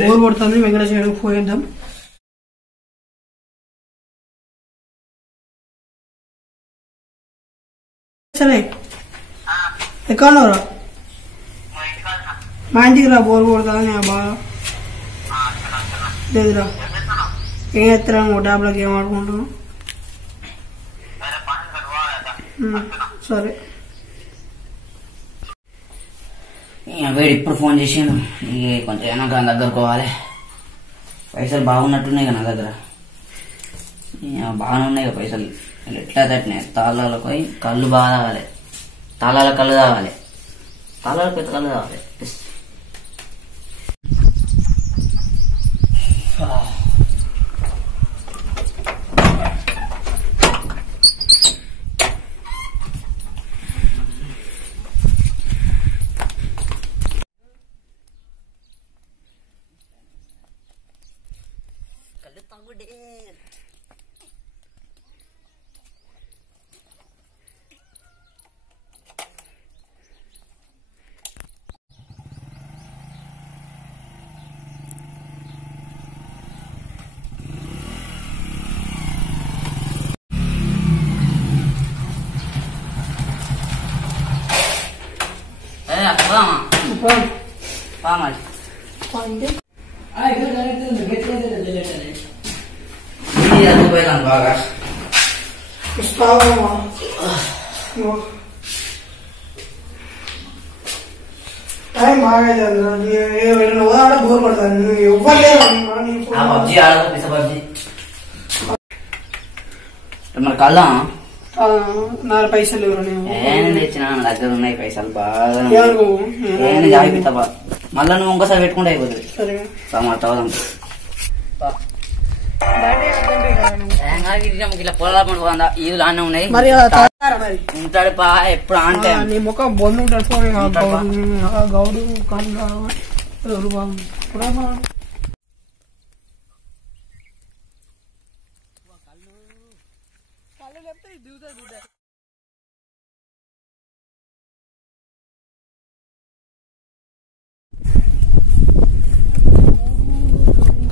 Bore కొడుతుంది. వెంకటేశ్వర పోయిద్దాం. సరే ఎక్కడున్నారా? మా ఇంటికి రా, బోర్ కొడుతుంది. నేను బాగా లేదురా. ఏం ఎత్తరా? డాబ్లోకి ఏం ఆడుకుంటున్నావు? సరే. వీడు ఇప్పుడు ఫోన్ చేసిండు. కొంచెం ఏమన్నా దగ్గరకు పోవాలి. పైసలు బాగున్నట్టున్నాయి కదా నా దగ్గర. బాగానే ఉన్నాయి కదా పైసలు. ఎట్లా తట్టినాయి? తాళాలకు పోయి కళ్ళు బాగా తాగాలి. తాళాల కళ్ళు తాగాలి. తాళాలకు పెద్ద కళ్ళు తాగాలి. కళ్ళు తాగుడే. బాగా టైం బాగా బోర్ పడతాను. పబ్జీ ఆడదు. పబ్జీ మరి కళ్దాం. నా పైసలు తెచ్చిన దగ్గర ఉన్నాయి పైసలు బాగా. జాగ్రత్త. మళ్ళా నువ్వు ఇంకోసారి పెట్టుకుంటే అయిపోతుంది. ఇట్లా పొలాల పండుగ ఈదులు అన్నీ ఉన్నాయి. ఉంటాడు పా ఎప్పుడు అంటే నీ ముఖం బొందు ఉంటాడు. గౌడు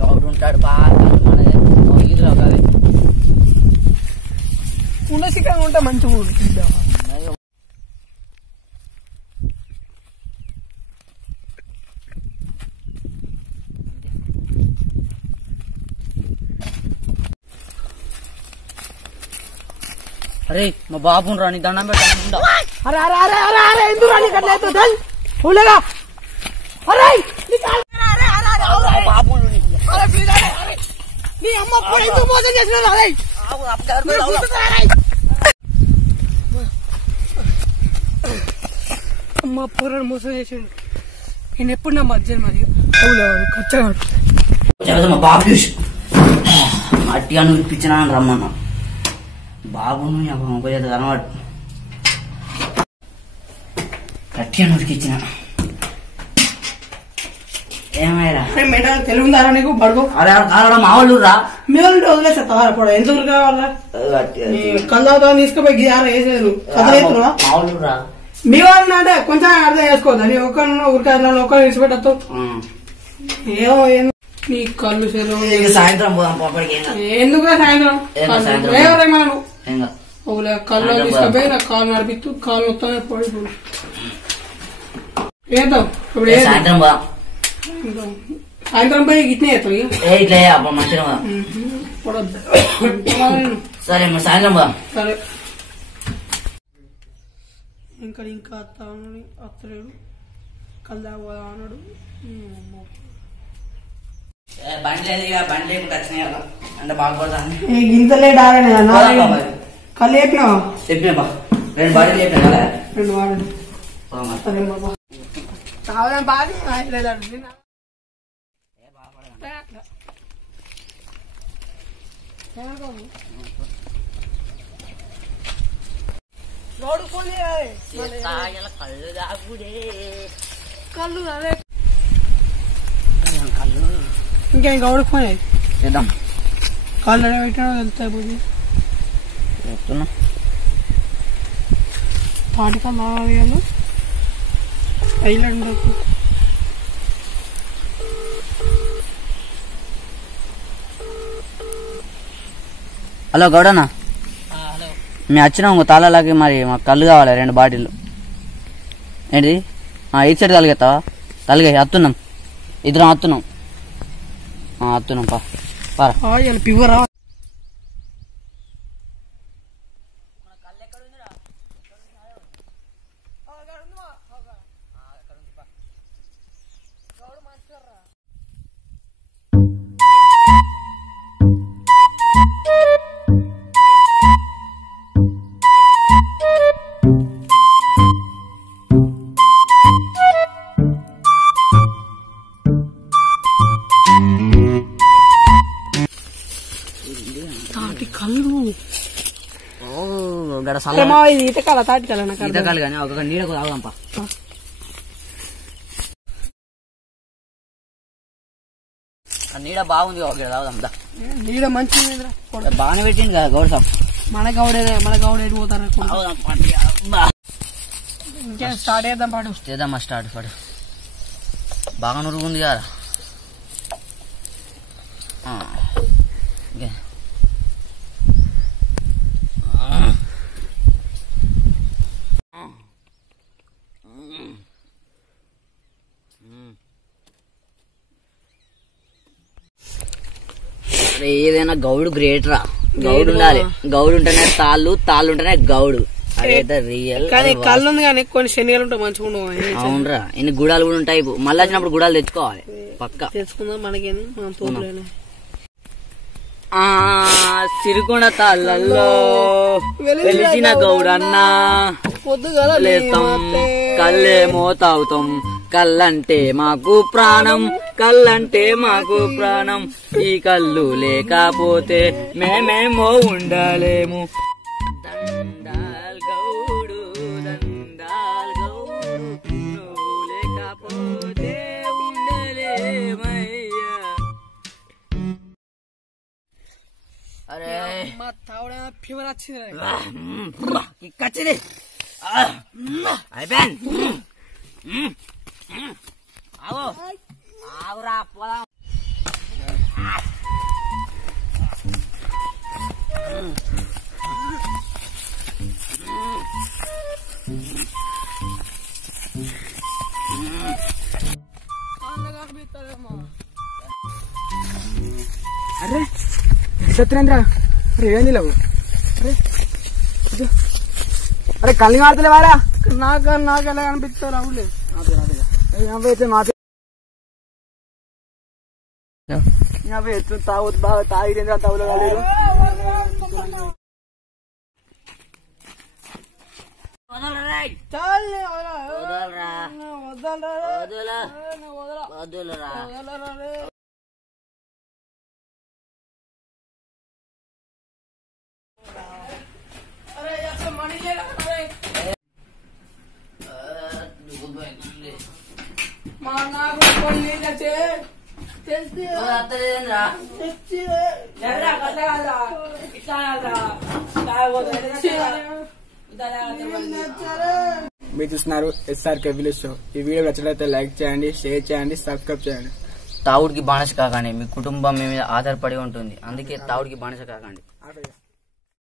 గౌడు ఉంటాడు బాగా. ఈదులో కాదు ఉన్నసికంగా ఉంటే మంచిగా ఉంటుంది. అరే మా బాబు రాని దండం పెట్టా. అరే అరే అరే అరే అరే ఎందుకు రాని కట్లేదు ఊళ్ళగా. అరే బాబు నీ అమ్మ ఎందుకు మోసం చేసిన? అమ్మ పూరని మోసం చేసిండు. నేను ఎప్పుడు నా మధ్య మరి ఖర్చు మా బాబు చూసి అట్టిగా నువ్వు ఇప్పించినా అని రమ్మన్నా. బాబు నువ్వు కనబడు గట్టిగా నువ్వుకిచ్చిన. ఏమైనా తెలుగుందారా నీకు పడుకో. అరే మా వాళ్ళు రా. మీ వాళ్ళు వదిలేస్తా ఎందుకు కావాలా? కళ్ళతో తీసుకుపోయి గియారా వేసేది కదలేతున్నా. మా వాళ్ళు రా. మీ వాళ్ళు అంటే కొంచెం అర్థం చేసుకోవద్దా? నీ ఒక్కరు ఉరికాయలు ఒక్కరు విడిచిపెట్టద్దు. ఏమో నీ కళ్ళు సాయంత్రం పోదాం. ఎందుకు సాయంత్రం? కళ్ళు తీసుకుపోయి నాకు కాలు నడిపిస్తూ కాలు మొత్తం పడిపోయి ఏద్దాం. ఇప్పుడు సాయంత్రం పోదాం. సాయంత్రం పోయి ఇట్నే అవుతావు ఇట్లా మంచిగా సరే మరి సాయంత్రం పోదాం. సరే. ఇంకా అత్తలేడు. కల్లా పోదాం అన్నాడు. బండి లేదు ఇక. బండి లేకుండా వచ్చినాయి కదా అంటే బాగుపడతాను. ఇంతలే డారనే కళ్ళు చెప్పినావా? చెప్పినా బా. 2 బాడీలు చెప్పినా కదా. 2 బాడీలు. సరే బాబా కావాలని బాగా లేదండి. రోడ్డు ఫోన్ కళ్ళు దాగుడే. కళ్ళు అదే కళ్ళు. ఇంకేం గౌడు ఫోన్ చేద్దాం. కాళ్ళు పెట్టాడో వెళ్తాయి పోయి చెప్తున్నా. తాటికా మావేయాలు ఐలాండ్ హలో గౌడనా, మేము వచ్చినాం తాళాలకి, మరి మాకు కళ్ళు కావాలి 2 బాటిళ్ళు. ఏంటిది ఇటు సైడ్ తలిగేస్తావా? తలిగే అత్తున్నాం, ఇద్దరం అత్తున్నాం పారా. పివరా కళ్ళు ఈతకాల తాటికాల ఈతకాలు కానీ ఒక నీడకు తాగుదాంపా. నీడ బాగుంది, తాగుదాం. నీడ మంచిది బాగానే పెట్టింది కదా గౌడ సాబ్. మన గౌడ పోతారు. ఇంకేం స్టార్ట్ చేద్దాం పాటు. చేద్దామా స్టార్ట్ పాటు. బాగా నురుగుంది కదా. ఏదైనా గౌడు గ్రేట్ రా. గౌడు ఉండాలి, గౌడు ఉంటేనే తాళ్ళు ఉంటేనే గౌడు. అదైతే రియల్. కానీ కళ్ళు ఉంది కానీ కొన్ని శనిగాలు ఉంటాయి మంచిగా. అవునరా, ఇన్ని గుడాలు కూడా ఉంటాయి. మళ్ళీ వచ్చినప్పుడు గుడాలు తెచ్చుకోవాలి పక్క. తెచ్చుకుందాం మనకేని, మనం తోపులేని. సిరికొండ తాళ్ళల్లో వెలిసిన గౌడన్నా లేస్తాం, కళ్ళేమో తాగుతాం. కళ్ళంటే మాకు ప్రాణం, కళ్ళంటే మాకు ప్రాణం. ఈ కళ్ళు లేకపోతే మేమేమో ఉండలేము. దండాల్ గౌడు, దండాల్ గౌడు, నువ్వు లేకపోతే ఉండలేమయ్యా. అరే ఫీవర్ వచ్చింది, ఇక్కచ్చింది అయిపోయాను. ఆగురా పోదాం. అరే సత్యేంద్ర, ఏంది లేవు? అరే కళ్ళు మాడతలేవారా? నాకు ఎలా కనిపిస్తారు? అవులే తాగుతు బాగా తాగితే తగులు కాలేదు. మీరు చూస్తున్నారు SRK విలేజ్ షో. ఈ వీడియో నచ్చినట్లయితే లైక్ చేయండి, షేర్ చేయండి, సబ్స్క్రైబ్ చేయండి. తాగుడికి బానిస కాకండి, మీ కుటుంబం మీ మీద ఆధారపడి ఉంటుంది. అందుకే తాగుడికి బానిస కాకండి.